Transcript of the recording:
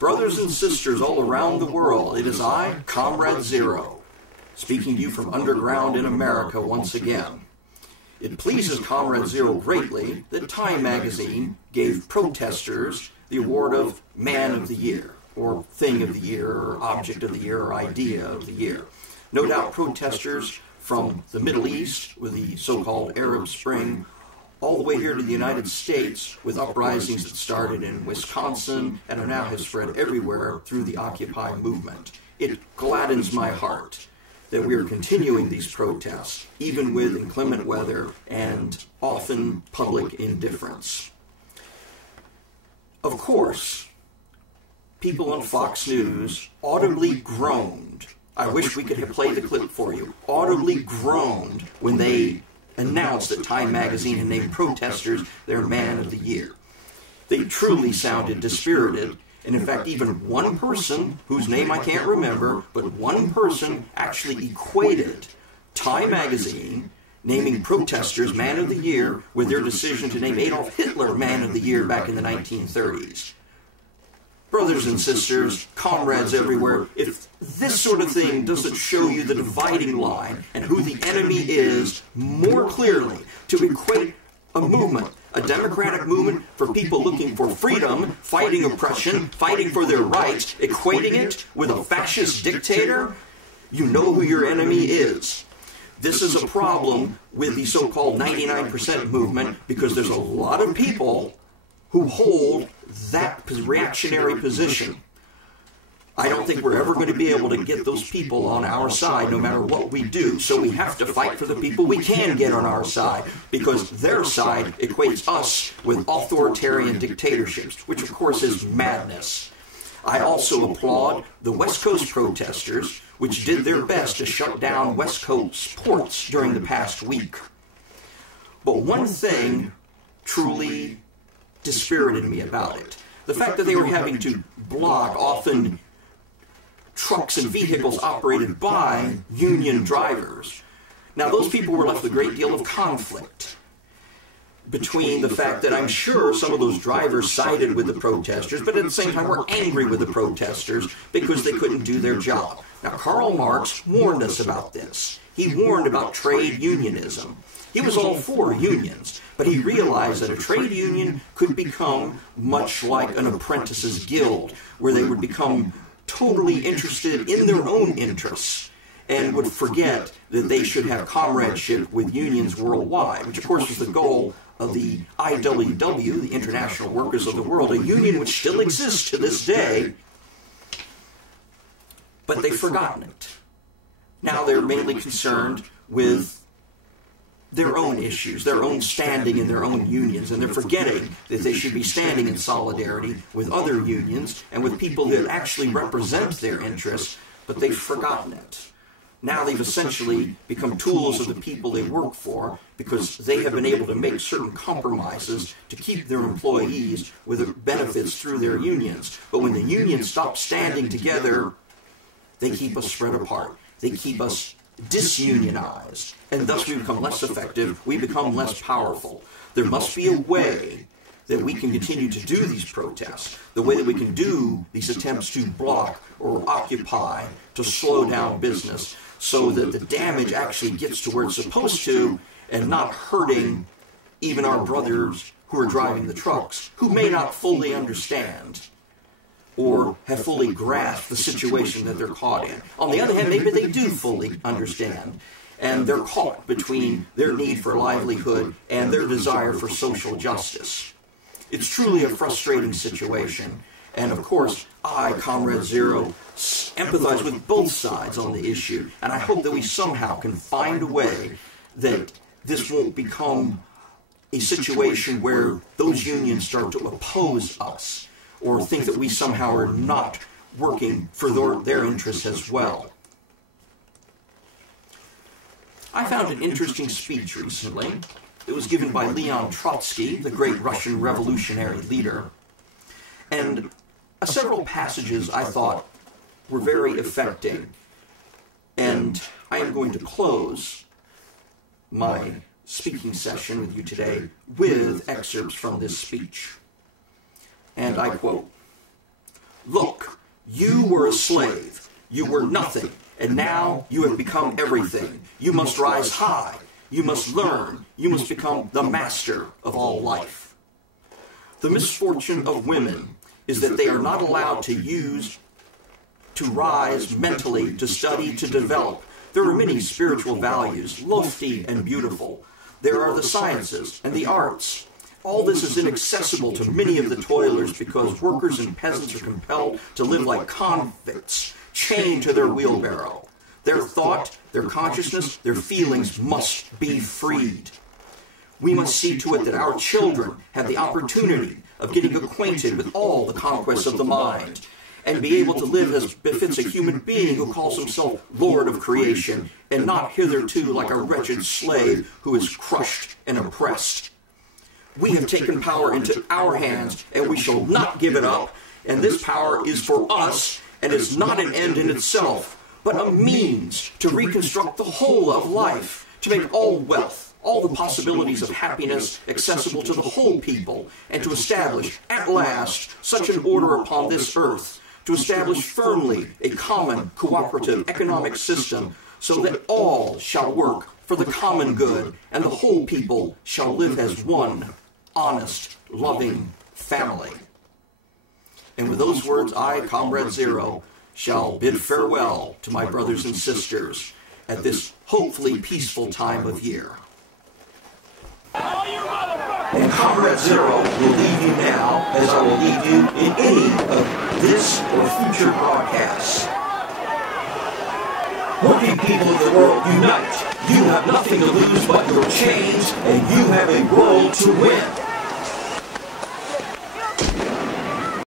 Brothers and sisters all around the world, it is I, Comrade Zero, speaking to you from underground in America once again. It pleases Comrade Zero greatly that Time magazine gave protesters the award of Man of the Year, or Thing of the Year, or Object of the Year, or Idea of the Year. No doubt protesters from the Middle East with the so-called Arab Spring, all the way here to the United States with uprisings that started in Wisconsin and are now have spread everywhere through the Occupy movement. It gladdens my heart that we are continuing these protests, even with inclement weather and often public indifference. Of course, people on Fox News audibly groaned. I wish we could have played the clip for you. Audibly groaned when they announced that Time magazine had named protesters their Man of the Year. They truly sounded dispirited, and in fact even one person, whose name I can't remember, but one person actually equated Time magazine naming protesters Man of the Year with their decision to name Adolf Hitler Man of the Year back in the 1930s. Brothers and sisters, comrades everywhere, if this sort of thing doesn't show you the dividing line and who the enemy is more clearly, to equate a movement, a democratic movement for people looking for freedom, fighting oppression, fighting for their rights, equating it with a fascist dictator, you know who your enemy is. This is a problem with the so-called 99% movement because there's a lot of people who hold that reactionary position. I don't think we're ever going to be able to get those people on our side no matter what we do. So we have to fight for the people we can get on our side, because their side equates us with authoritarian dictatorships, which of course is madness. I also applaud the West Coast protesters, which did their best to shut down West Coast ports during the past week. But one thing truly dispirited me about it. The fact that they were having to block often trucks and vehicles operated by union drivers. Now those people were left with a great deal of conflict between the fact that I'm sure some of those drivers sided with the protesters, but at the same time were angry with the protesters because they couldn't do their job. Now Karl Marx warned us about this. He warned about trade unionism. He was all for unions, but he realized that a trade union could become much like an apprentices' guild, where they would become totally interested in their own interests and would forget that they should have comradeship with unions worldwide, which of course was the goal of the IWW, the International Workers of the World, a union which still exists to this day, but they've forgotten it. Now they're mainly concerned with their own issues, their own standing in their own unions, and they're forgetting that they should be standing in solidarity with other unions and with people that actually represent their interests, but they've forgotten it. Now they've essentially become tools of the people they work for because they have been able to make certain compromises to keep their employees with the benefits through their unions. But when the unions stop standing together, they keep us spread apart. They keep us disunionized, and thus we become less effective, we become less powerful. There must be a way that we can continue to do these protests, the way that we can do these attempts to block or occupy, to slow down business, so that the damage actually gets to where it's supposed to and not hurting even our brothers who are driving the trucks, who may not fully understand or have fully grasped the situation that they're caught in. On the other hand, maybe they do fully understand, and they're caught between their need for livelihood and their desire for social justice. It's truly a frustrating situation, and of course, I, Comrade Zero, empathize with both sides on the issue, and I hope that we somehow can find a way that this won't become a situation where those unions start to oppose us, or think that we somehow are not working for their interests as well. I found an interesting speech recently. It was given by Leon Trotsky, the great Russian revolutionary leader. And several passages I thought were very affecting. And I am going to close my speaking session with you today with excerpts from this speech. And I quote, Look, you were a slave. You were nothing, and now you have become everything. You must rise high. You must learn. You must become the master of all life. The misfortune of women is that they are not allowed to rise mentally, to study, to develop. There are many spiritual values, lofty and beautiful. There are the sciences and the arts. All this is inaccessible to many of the toilers because workers and peasants are compelled to live like convicts, chained to their wheelbarrow. Their thought, their consciousness, their feelings must be freed. We must see to it that our children have the opportunity of getting acquainted with all the conquests of the mind and be able to live as befits a human being who calls himself Lord of creation and not hitherto like a wretched slave who is crushed and oppressed. We have taken power into our hands, and we shall not give it up. And this power is for us, and is not an end in itself, but a means to reconstruct the whole of life, to make all wealth, all the possibilities of happiness accessible to the whole people, and to establish, at last, such an order upon this earth, to establish firmly a common, cooperative economic system, so that all shall work for the common good, and the whole people shall live as one honest, loving family. And with those words, I, Comrade Zero, shall bid farewell to my brothers and sisters at this hopefully peaceful time of year. And Comrade Zero will leave you now, as I will leave you in any of this or future broadcasts. Working people of the world, unite! You have nothing to lose but your chains, and you have a world to win!